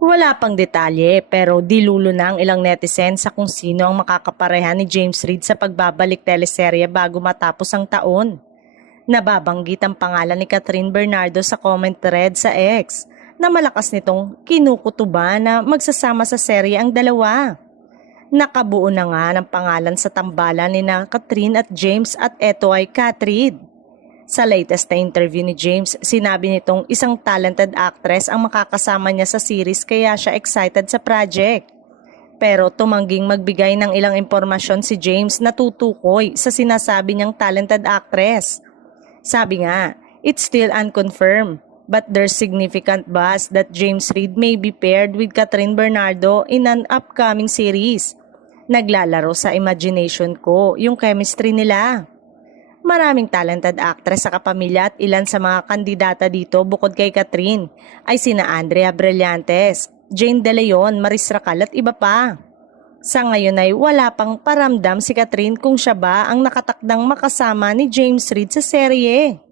Wala pang detalye pero dilulo na ang ilang netizen sa kung sino ang makakapareha ni James Reid sa pagbabalik teleserye bago matapos ang taon. Nababanggit ang pangalan ni Catherine Bernardo sa comment thread sa X na malakas nitong kinukutuba na magsasama sa serye ang dalawa. Nakabuo na nga ng pangalan sa tambalan ni na Catherine at James at eto ay Catherine. Sa latest na interview ni James, sinabi nitong isang talented actress ang makakasama niya sa series kaya siya excited sa project. Pero tumangging magbigay ng ilang impormasyon si James na tutukoy sa sinasabi niyang talented actress. Sabi nga, it's still unconfirmed, but there's significant buzz that James Reid may be paired with Catherine Bernardo in an upcoming series. Naglalaro sa imagination ko yung chemistry nila. Maraming talented actress sa kapamilya at ilan sa mga kandidata dito bukod kay Catherine ay sina Andrea Brillantes, Jane De Leon, Maris Racal at iba pa. Sa ngayon ay wala pang paramdam si Catherine kung siya ba ang nakatakdang makasama ni James Reid sa serye.